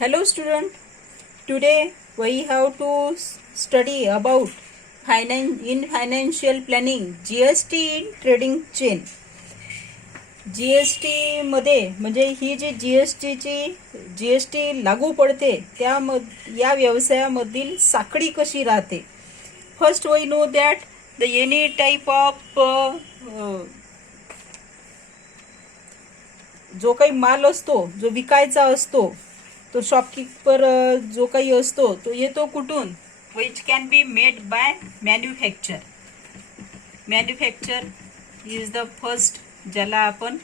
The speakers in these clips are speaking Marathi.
Hello student, today we have to study about financial planning GST in trading chain. GST मध्ये म्हणजे ही जी GST लागू पडते त्या या व्यवसायामधील साखळी कशी राहते. First we know that the any type of जो काही माल असतो जो विकायचा असतो तो शॉपकीपर जो काही असतो तो येतो कुठून, which can be made by manufacture is the first, ज्याला आपण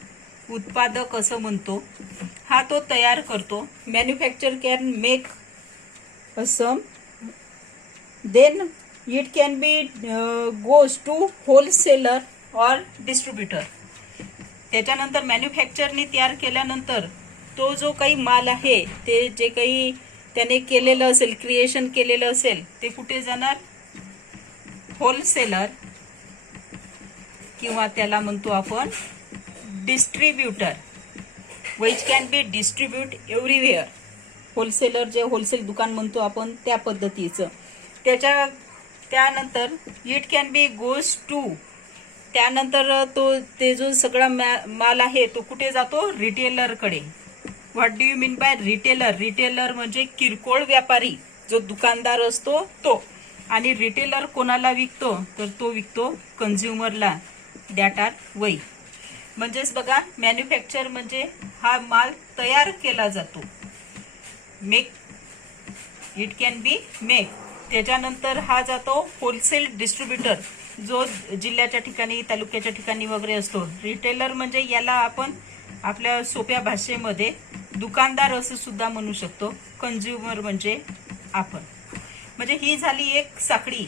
उत्पादक असं म्हणतो. हा तो तयार करतो. Manufacture can make a some, then it can be goes to wholesaler or distributor. त्याच्यानंतर मॅन्युफॅक्चरनी तयार केल्यानंतर तो जो काही माल आहे ते जे काही त्याने केलेलं असेल, क्रिएशन केलेलं असेल, ते कुठे जाणार, होलसेलर किंवा त्याला म्हणतो आपण distributor, which can be distribute everywhere. Wholesaler जे होलसेल दुकान म्हणतो आपण त्या पद्धतीचं. त्यानंतर it can be goes to, त्यानंतर ते जो सगळा माल आहे तो कुठे जातो, रिटेलरकडे. What do you mean by retailer? Retailer म्हणजे किरकोळ व्यापारी, जो दुकानदार असतो तो. आणि रिटेलर कोणाला विकतो, तर तो विकतो कन्झ्युमरला, दॅट आर वै. म्हणजेच बघा, मॅन्युफॅक्चर म्हणजे हा माल तयार केला जातो, make, it can be make. त्याच्यानंतर हा जातो होलसेल डिस्ट्रीब्युटर, जो जिल्ह्याच्या ठिकाणी, तालुक्याच्या ठिकाणी वगैरे असतो. रिटेलर म्हणजे याला आपण आपल्या सोप्या भाषेमध्ये दुकानदार असं सुद्धा म्हणू शकतो. कन्झ्युमर म्हणजे आपण. म्हणजे ही झाली एक साखळी.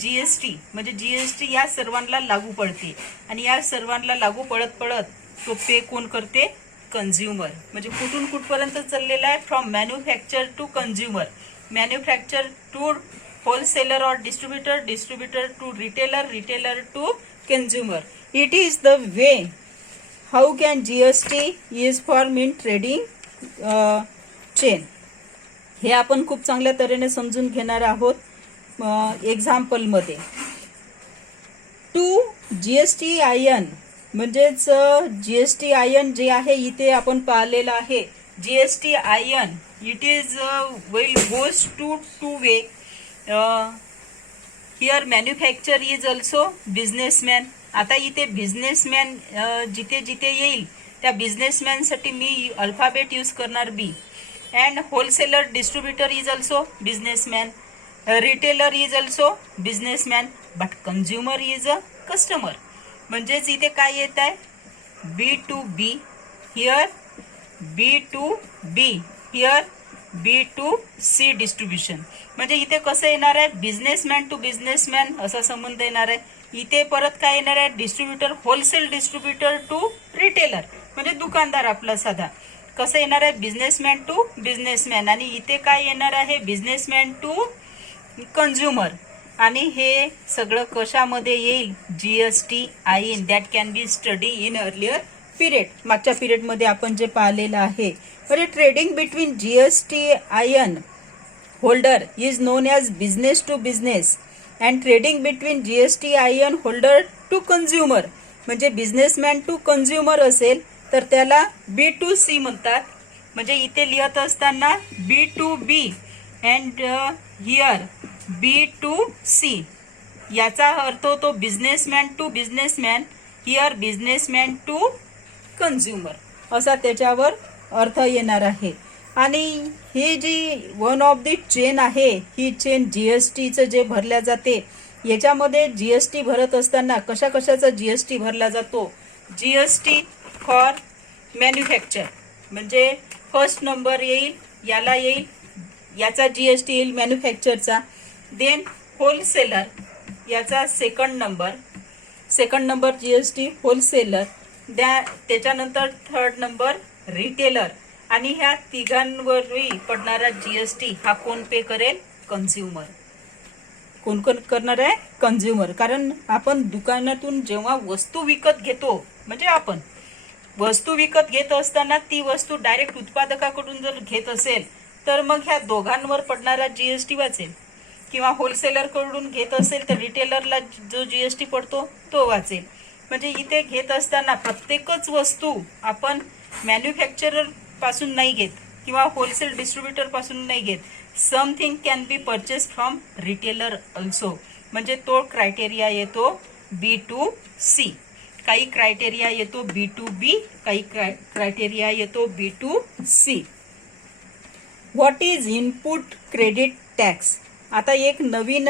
जीएसटी म्हणजे जीएसटी या सर्वांना लागू पडते, आणि या सर्वांना लागू पडत तो पे कोण करते, कन्झ्युमर. म्हणजे कुठून कुठपर्यंत चाललेला आहे, from manufacture to consumer, manufacture to wholesaler और distributor to retailer to consumer. It is the way how can GST is form in trading chain. हे आपण खूप चांगल्या तऱ्हेने समजून घेणार आहोत एक्झाम्पलमध्ये. टू GSTIN म्हणजेच GSTIN जे आहे इथे आपण पाहिलेलं आहे. GSTIN it is will goes two way. Here manufacture is also businessman. आता इथे बिझनेसमॅन जिथे जिथे येईल त्या बिझनेसमॅनसाठी मी अल्फाबेट यूज करणार B. And wholesaler distributor is also businessman, retailer is also businessman, but consumer is a customer. म्हणजेच इथे काय येत आहे, B2B, here B2B, here B2C distribution. म्हणजे इथे कसं येणार आहे, बिझनेसमॅन टू बिझनेसमॅन असा संबंध येणार आहे. इथे परत काय येणार आहे, distributor, wholesale distributor to retailer म्हणजे दुकानदार आपला साधा. कसं येणार आहे, बिझनेसमॅन टू बिझनेसमॅन. आणि इथे काय येणार आहे, बिझनेसमॅन टू कन्झ्युमर. आणि हे सगळं कशामध्ये येईल, GSTIN, that can be study in earlier period. मागच्या पिरियडमध्ये आपण जे पाहिलेलं आहे. म्हणजे trading between GSTIN holder is known as business to business and trading between GSTIN holder to consumer म्हणजे बिझनेसमॅन टू कन्झ्युमर असेल तर त्याला B2C म्हणतात. म्हणजे इथे लिहित असताना B2B अँड हिअर B2C, याचा अर्थ होतो businessman to businessman, here businessman to consumer असा त्याच्यावर अर्थ येणार आहे. आणि ही जी वन ऑफ द चेन आहे, ही चेन GSTचं जे भरल्या जाते, याच्यामध्ये GST भरत असताना कशा कशाचा GST भरला जातो. GST फॉर मॅन्युफॅक्चर म्हणजे फर्स्ट नंबर येईल, याला येईल, याचा GST येईल मॅन्युफॅक्चरचा. देन होलसेलर, याचा सेकंड नंबर GST होलसेलर. त्याच्यानंतर थर्ड नंबर रिटेलर. आणि ह्या तिघांवरही पडणारा GST हा कोण पे करेल, कन्झ्युमर. कोण करणार आहे, कन्झ्युमर. कारण आपण दुकानातून जेव्हा वस्तू विकत घेतो, म्हणजे आपण वस्तू विकत घेत असताना ती वस्तू डायरेक्ट उत्पादकाकडून जर घेत असेल तर मग ह्या दोघांवर पडणारा जीएसटी वाचेल, किंवा होलसेलर कडून घेत असेल तर रिटेलरला जो जीएसटी पडतो तो वाचेल. म्हणजे इथे घेत असताना प्रत्येकच वस्तू आपण मॅन्युफॅक्चरर पासून नाही घेत किंवा होलसेल डिस्ट्रीब्युटर पासून नाही घेत. Something can be purchase from retailer also. म्हणजे तो क्रायटेरिया येतो B2C. काही क्रायटेरिया येतो B2B, काही क्रायटेरिया येतो B2C. What is input credit tax? आता एक नवीन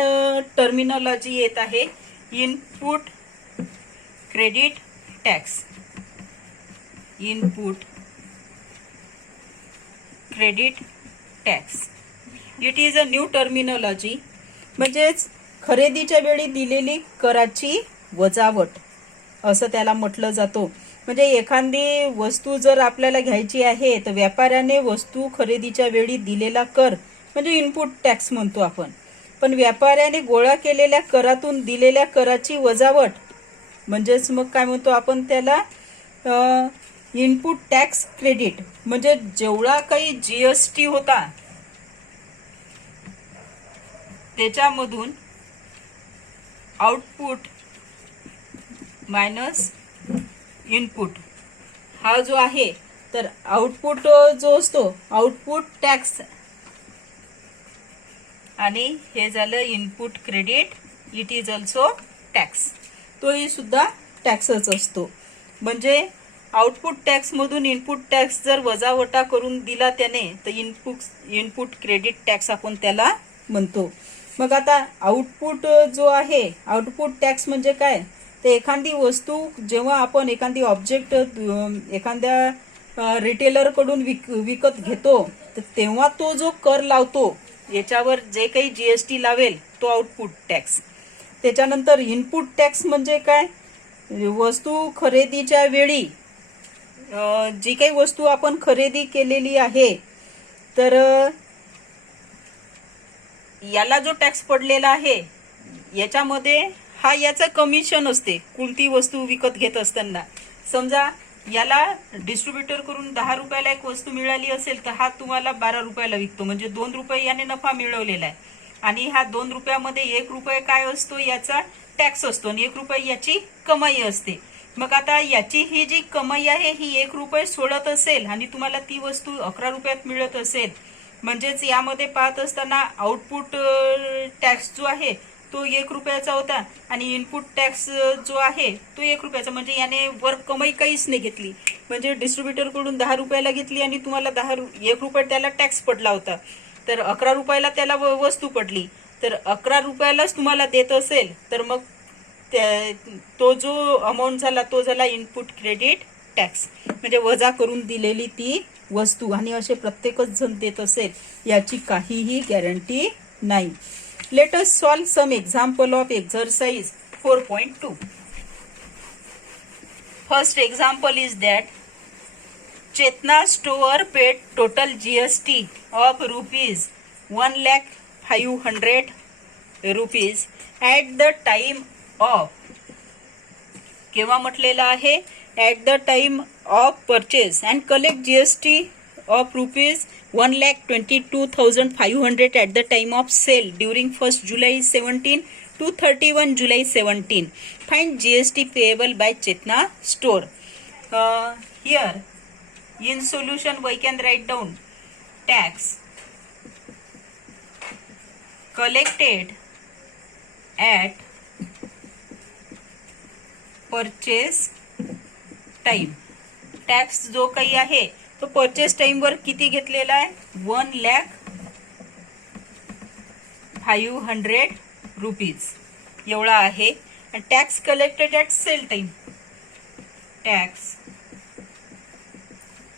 टर्मिनॉलॉजी येत आहे, input credit tax. Input credit tax, it is a new terminology. म्हणजेच खरेदीच्या वेळी दिलेली कराची वजावट असं त्याला म्हटलं जातो. म्हणजे एखादी वस्तू जर आपल्याला घ्यायची आहे तर व्यापाऱ्याने वस्तू खरेदीच्या वेळी दिलेला कर म्हणजे इनपुट टॅक्स म्हणतो आपण. पण व्यापाऱ्याने गोळा केलेल्या करातून दिलेल्या कराची वजावट म्हणजेच मग काय म्हणतो आपण त्याला इनपुट टॅक्स क्रेडिट. म्हणजे जेवढा काही जीएसटी होता त्याच्यामधून आउटपुट मायनस इनपुट हा जो आहे, तर आउटपुट जो असतो आउटपुट टॅक्स आणि हे झालं input credit, it is also tax. तोही सुद्धा टॅक्सच असतो. म्हणजे आउटपुट टॅक्स मधून इनपुट टॅक्स जर वजावटा करून दिला त्याने तर इनपुट क्रेडिट टॅक्स आपण त्याला म्हणतो. मग आता आउटपुट जो आहे, आउटपुट टॅक्स म्हणजे काय, तर एखादी वस्तू जेव्हा आपण एखादी ऑब्जेक्ट एखाद्या रिटेलर कडून विकत घेतो तर तेव्हा तो जो कर लावतो याच्यावर जे काही जीएसटी लावेल तो आउटपुट टॅक्स. त्याच्यानंतर इनपुट टॅक्स म्हणजे काय, वस्तू खरेदीच्या वेळी जी काही वस्तू आपण खरेदी केलेली आहे तर याला जो टॅक्स पडलेला आहे याच्यामध्ये हा याचा कमिशन असते. कोणती वस्तू विकत घेत असताना समजा याला डिस्ट्रीब्युटर करून 10 रुपयाला एक वस्तू मिळाली असेल तर हा तुम्हाला 12 रुपयाला विकतो. म्हणजे 2 रुपये याने नफा मिळवलेला आहे. आणि हा 2 रुपयामध्ये 1 रुपये काय असतो, याचा टॅक्स असतो आणि 1 रुपये याची कमाई असते. मग आता याची ही जी कमाई आहे ही 1 रुपये सोडत असेल आणि तुम्हाला ती वस्तू 11 रुपयात मिळत असेल, म्हणजेच यामध्ये पाहत असताना आउटपुट टॅक्स जो आहे तो 1 रुपयाचा होता आणि इनपुट टॅक्स जो आहे तो 1 रुपयाचा. म्हणजे याने वर कमाई काहीच नाही घेतली. म्हणजे डिस्ट्रीब्युटर कडून 10 रुपयाला घेतली आणि तुम्हाला 1 रुपये त्याला टॅक्स पडला होता, तर 11 रुपयाला त्याला वस्तू पडली, तर 11 रुपयालाच तुम्हाला देत असेल तर मग तो जो अमाऊंट झाला तो झाला इनपुट क्रेडिट टॅक्स. म्हणजे वजा करून दिलेली ती वस्तू. आणि असे प्रत्येकच जण देत असेल याची काहीही गॅरंटी नाही. Let us solve some example of exercise 4.2. First example is that Chetna store paid total GST of rupees 1,05,000 rupees at the time of, केव्हा म्हटलेलं आहे, at the time of purchase and collect GST of rupees 1,22,500 at the time of sale during 1st July 17 to 31 July 17. Find GST payable by Chetna store. Here in solution we can write down tax collected at purchase time. Tax जो काही आहे तो परचेस टाइम वर किती घेतलेला आहे, 1,05,000 रुपीज एवढा आहे. आणि tax collected at sale time, tax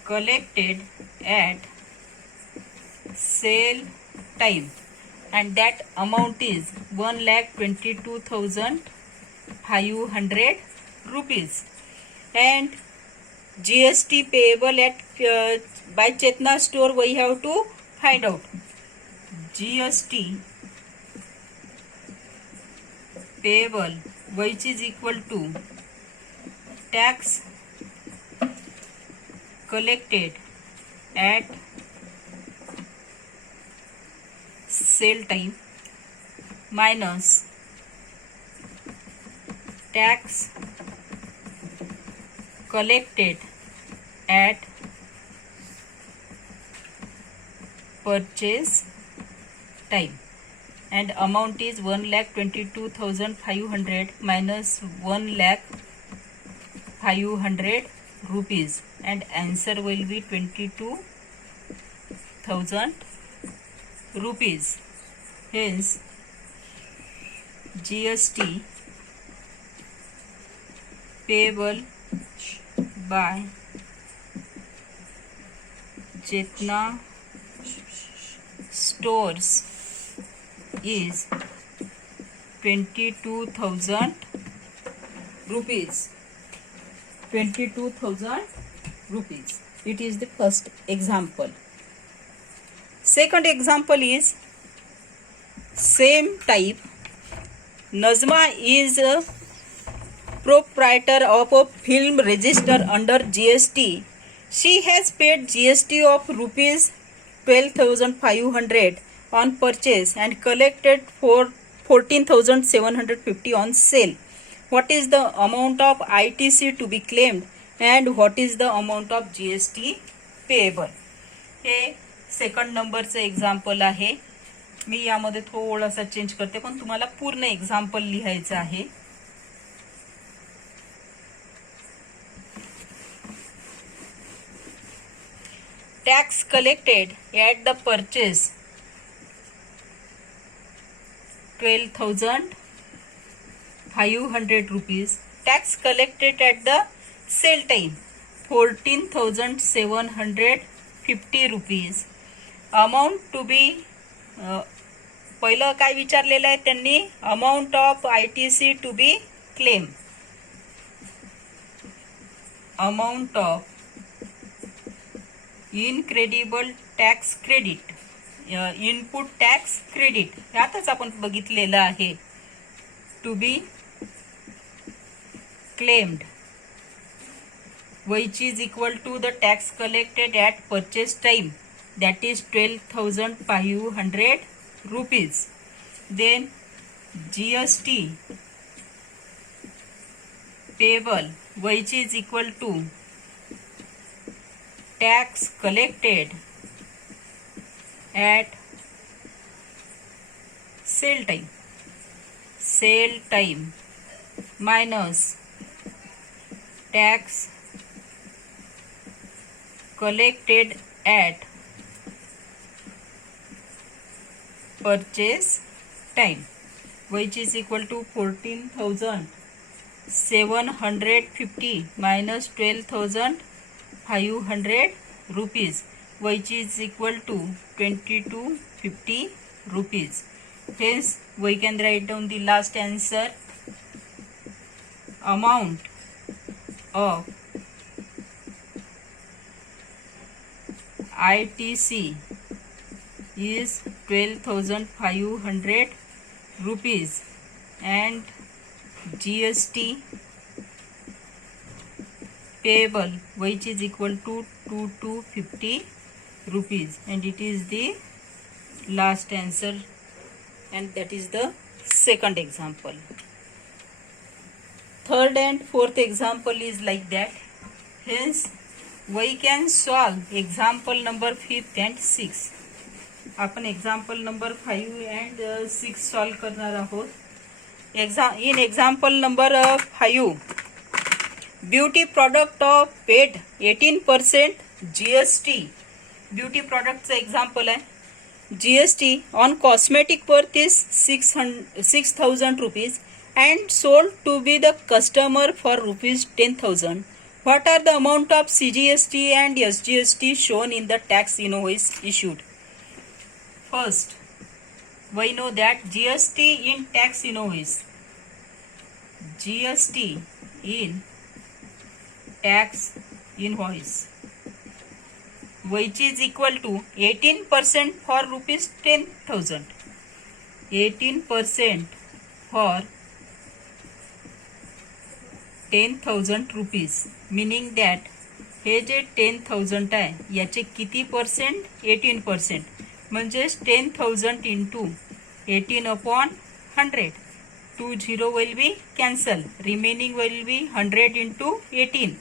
collected at sale time and that amount is 1,22,500 rupees. And GST payable at by Chetna store we have to find out. GST payable which is equal to tax collected at sale time minus tax collected at purchase time, and amount is 1,22,500 minus 1,05,000 rupees, and answer will be 22,000 rupees. Hence GST payable by Jetna stores is 22,000 rupees. 22,000 rupees. It is the first example. Second example is same type. Nazma is a proprietor of a film register under GST. She has paid GST of rupees 12,500 on purchase and collected for 14,750 on sale. What is the amount of ITC to be claimed and what is the amount of GST payable? हे सेकंड नंबरचं एक्झाम्पल आहे. मी यामध्ये थोडासा चेंज करते, पण तुम्हाला पूर्ण एक्झाम्पल लिहायचं आहे. Tax collected at the purchase 12,500 rupees. Tax collected at the sale time 14,750 rupees. Amount to be पहिलं काय विचारलेलं आहे त्यांनी, amount of ITC to be claim. Amount of incredible tax credit, input tax credit यातच आपण बघितलेलं आहे. To be claimed which is equal to the tax collected at purchase time, that is 12,500 rupees. Then GST payable which is equal to tax collected at sale time minus tax collected at purchase time, which is equal to 14,750 minus 12,500 rupees, which is equal to 2250 rupees. Hence we can write down the last answer. Amount of ITC is 12,500 rupees and GST payable which is equal to 2250 rupees, and it is the last answer, and that is the second example. Third and fourth example is like that. Hence we can solve example number 5th and 6th. आपण example number 5 and 6 solve करणार आहोत. In example number 5, beauty product of paid 18% GST. Beauty productचं example आहे. GST on cosmetic worth is 6,000 rupees and sold to be the customer for rupees 10,000. What are the amount of CGST and SGST shown in the tax invoice issued? First, we know that GST in tax invoice. GST in tax invoice which is equal to 18% for rupees 10,000. 18% for 10,000 rupees, meaning that हे जे 10,000 आहे याचे किती पर्सेंट, 18%, म्हणजेच 10,000 into 18/100. 2 0 will be cancel. Remaining will be 100 into 18,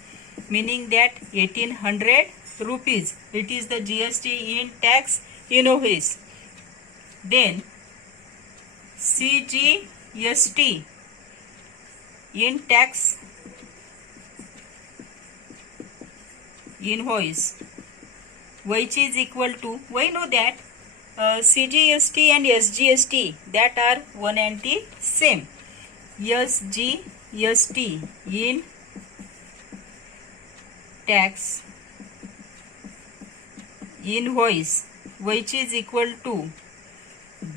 meaning that 1800 rupees. It is the GST in tax invoice. Then CGST in tax invoice, which is equal to, we know that CGST and SGST that are one and the same. SGST in tax invoice, which is equal to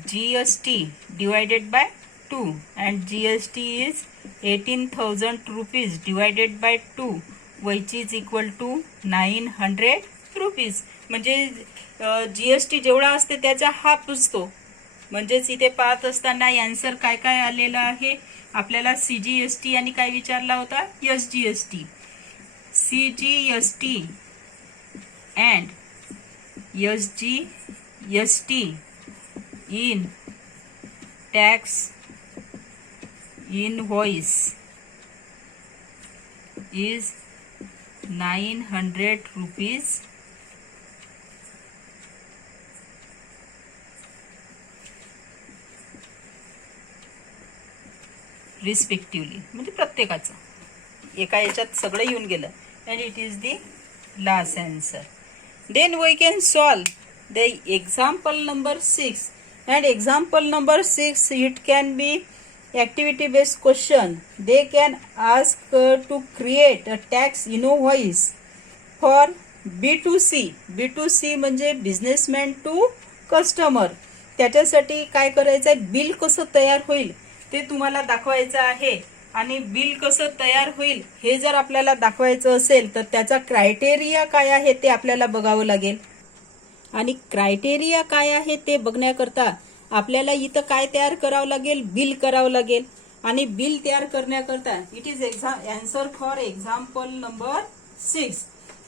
GST divided by 2, and GST is 18,000 rupees divided by 2, which is equal to 900 rupees. म्हणजे GST जेवढा असते त्याचा हाफ असतो. म्हणजेच इथे पाहत असताना आन्सर काय काय आलेला आहे आपल्याला. CGST आणि काय विचारला होता, SGST. CGST and SGST in tax invoice is 900 rupees respectively. म्हणजे प्रत्येकाचं एका याच्यात सगळं येऊन गेलं. And it is the last answer. Then we can solve the example number 6. And example number 6 it can be activity based question. They can ask to create a tax invoice for B2C. B2C म्हणजे बिझनेसमॅन टू कस्टमर. त्याच्यासाठी काय करायचं आहे, बिल कसं तयार होईल ते तुम्हाला दाखवायचं आहे. आणि बिल कसं तयार होईल हे जर आपल्याला दाखवायचं असेल तर त्याचा क्रायटेरिया काय आहे ते आपल्याला बघावं लागेल. आणि क्रायटेरिया काय आहे ते बघण्याकरता आपल्याला इथं काय तयार करावं लागेल, बिल करावं लागेल. आणि बिल तयार करण्याकरता it is answer for example number 6.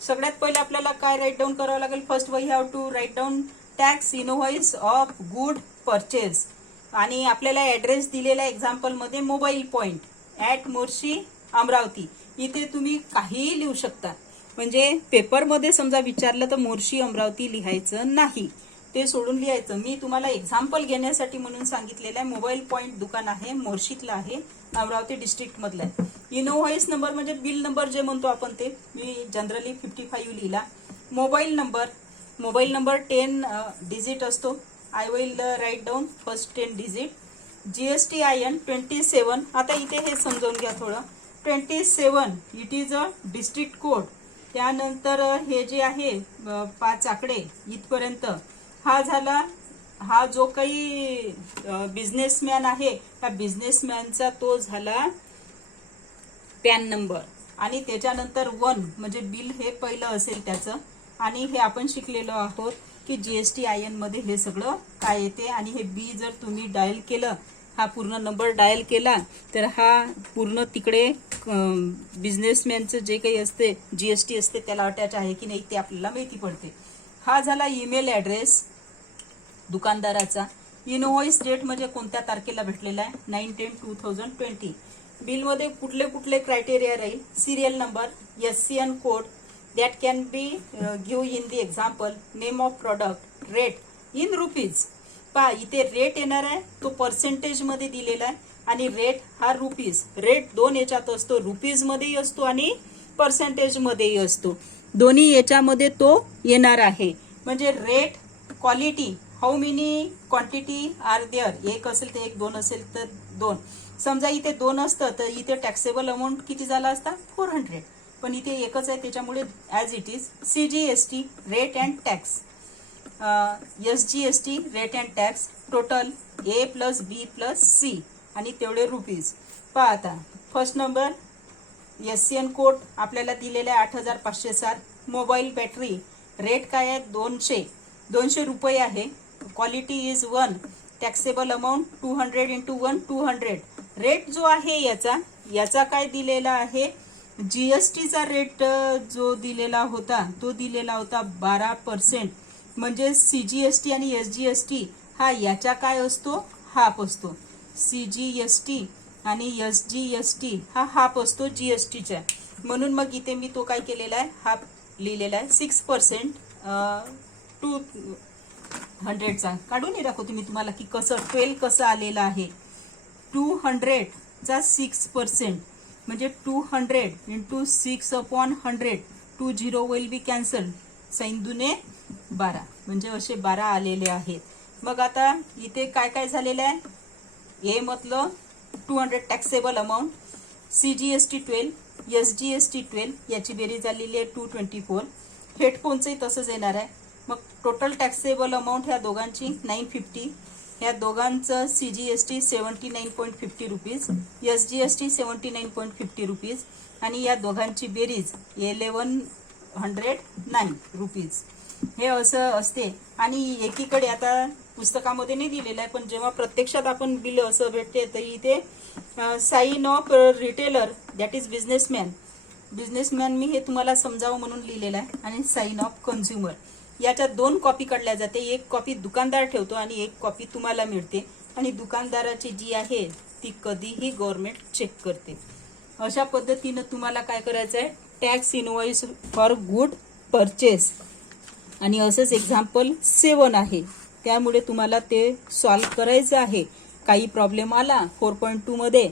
सगळ्यात पहिले आपल्याला काय राईट डाऊन करावं लागेल. First we have to write down tax invoice of good purchase. आणि आपल्याला ऍड्रेस दिलेला एक्झाम्पल मध्ये mobile point at Morshi Amravati. इथे तुम्ही काहीही लिहू शकता. म्हणजे पेपरमध्ये समजा विचारलं तर मोर्शी अमरावती लिहायचं नाही, ते सोडून लिहायचं. मी तुम्हाला एक्झाम्पल घेण्यासाठी म्हणून सांगितलेलं आहे. मोबाईल पॉइंट दुकान आहे, मोर्शीतलं आहे, अमरावती डिस्ट्रिक्ट मधलं आहे. इनोव्हाइस नंबर म्हणजे बिल नंबर जे म्हणतो आपण ते मी जनरली 55 लिहिला. मोबाईल नंबर 10 डिजिट असतो. I will write down first 10 digit. GSTIN 27. आता इथे हे समजावून घ्या थोडं. 27 it is a district code. त्यानंतर हे जे आहे 5 आकडे इथपर्यंत हा झाला. हा जो काही बिझनेसमॅन आहे त्या बिझनेसमॅनचा तो झाला पॅन नंबर. आणि त्याच्यानंतर 1 म्हणजे बिल हे पहिलं असेल त्याचं. आणि हे आपण शिकलेलो आहोत की GSTIN मध्ये हे सगळं काय येते. आणि हे बी जर तुम्ही डायल केलं, हा पूर्ण नंबर डायल केला तर हा पूर्ण तिकडे बिझनेसमॅनचं जे काही असते GST असते त्याला अटॅच आहे की नाही ते आपल्याला माहिती पडते. हा झाला ईमेल ॲड्रेस दुकानदाराचा. इनव्हॉइस डेट म्हणजे कोणत्या तारखेला भेटलेला आहे, 9/10/2020. बिलमध्ये कुठले कुठले क्रायटेरिया राहील. Serial number, SCN code that can be give in the example. Name of product, rate in rupees. पहा इथे रेट येणार आहे तो पर्सेंटेज मध्ये दिलेला आहे. आणि रेट हा रुपीज. रेट दोन याच्यात असतो, रुपीज मध्येही असतो आणि पर्सेंटेज मध्येही असतो. दोन्ही याच्यामध्ये तो येणार आहे. म्हणजे rate, quality, how many quantity are there. एक असेल तर एक, दोन असेल तर दोन. समजा इथे 2 असतं तर इथे टॅक्सेबल अमाऊंट किती झाला असता, 400. पण इथे एकच आहे त्याच्यामुळे as it is. CGST rate and tax, SGST rate and tax, total A + B + C आणि तेवढे रुपीज. पहा आता फर्स्ट नंबर SCN कोड आपल्याला दिलेला आहे 8507. मोबाईल बॅटरी रेट काय आहे, 200 रुपये आहे. Quality is 1. Taxable amount 200 × 1 200. Rate जो आहे याचा काय दिलेला आहे, GSTचा रेट जो दिलेला होता तो दिलेला होता 12%. म्हणजे CGST आणि SGST हा याच्या काय असतो, हाफ असतो. CGST आणि SGST हा हाफ असतो GSTच्या. म्हणून मग इथे मी तो काय केलेला आहे, हाफ लिहिलेला आहे. 6% 200चा काढून दाखवतो मी तुम्हाला की कसं 12 कसं आलेलं आहे. 200चा 6% म्हणजे 200 इंटू 6/100. 20 will be cancel. सैंदूने 12 म्हणजे असे 12 आलेले आहेत. मग आता इथे काय काय झालेलं आहे, ए मतलब 200 टॅक्सेबल अमाऊंट, CGST 12, SGST 12 याची बेरीज आलेली आहे 224. हेडफोनचंही तसंच येणार आहे. मग टोटल टॅक्सेबल अमाऊंट ह्या दोघांची 950. ह्या दोघांचं CGST 79.50 रुपीज, SGST 79.50 रुपीज आणि या दोघांची बेरीज 1109 रुपीज. हे असं असते. आणि एकीकडे आता पुस्तकामध्ये नाही दिलेलं आहे, पण जेव्हा प्रत्यक्षात आपण बिल असं भेटते तर इथे sign of retailer that is businessman मी हे तुम्हाला समजावं म्हणून लिहिलेलं आहे. आणि साइन ऑफ कन्झ्युमर याच्या 2 कॉपी काढल्या जाते. एक कॉपी दुकानदार ठेवतो आणि एक कॉपी तुम्हाला मिळते. आणि दुकानदाराची जी आहे ती कधीही गव्हर्नमेंट चेक करते. अशा पद्धतीनं तुम्हाला काय करायचं आहे, tax invoice for good purchase. आणि असंच एक्झाम्पल 7 आहे, त्यामुळे तुम्हाला ते सॉल्व करायचं आहे. काही प्रॉब्लेम आला 4.2 मध्ये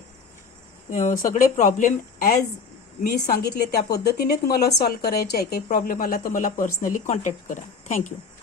सगळे प्रॉब्लेम ॲज मी सांगितले त्या पद्धतीने तुम्हाला सॉल्व करायचे आहे. काही प्रॉब्लेम आला तर मला पर्सनली कॉन्टॅक्ट करा. थँक्यू.